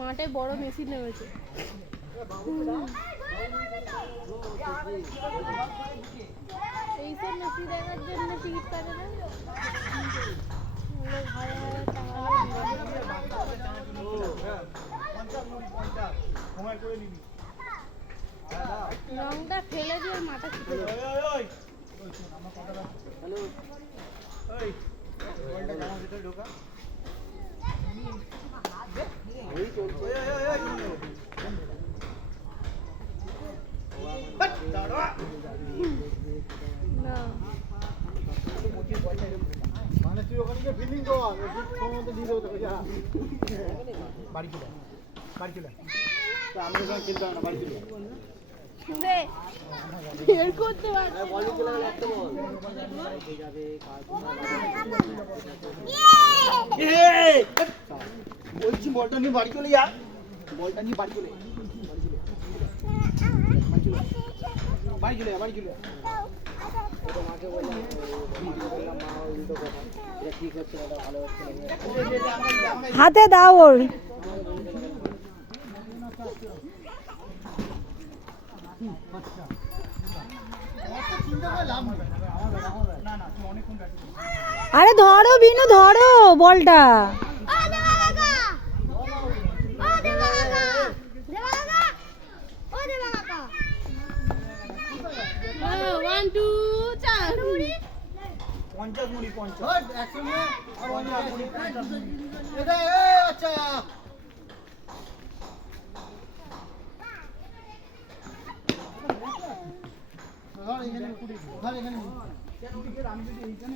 মাঠে বড় মেশিন নেমেছে। এইসব মেশিন দেখার জন্য টিকিট কাটে না। রংটা ফেলে দিয়ে মাথা ছুটে মানে তুই ওখানে গিয়ে ফিল্ডিং কর, সময় দিয়ে দেবো তোকে। যা বাড়ি চলে বাড়ি চলে আমি ওখানে খেলতে হবে না, বাড়ি চলে বের করতে পারছি না। বলছি বলটা নিয়ে বাড়ি চলে যা, বলটা নিয়ে বাড়ি চলে বাড়ি চলে বাড়ি চলে। মাকে বললাম মা উল্টো কথা, এটা ঠিক হচ্ছে না, ভালো হচ্ছে না, হাতে দাও ওর। আরে ধরো বিনু, ধরো বলটা। ওয়ান টু চার 50 মুড়ি 50 একসঙ্গে আর 50 মুড়ি 50 এটা আচ্ছা ধর এখানে কুড়ি ধর এখানে আমি যদি এইখানে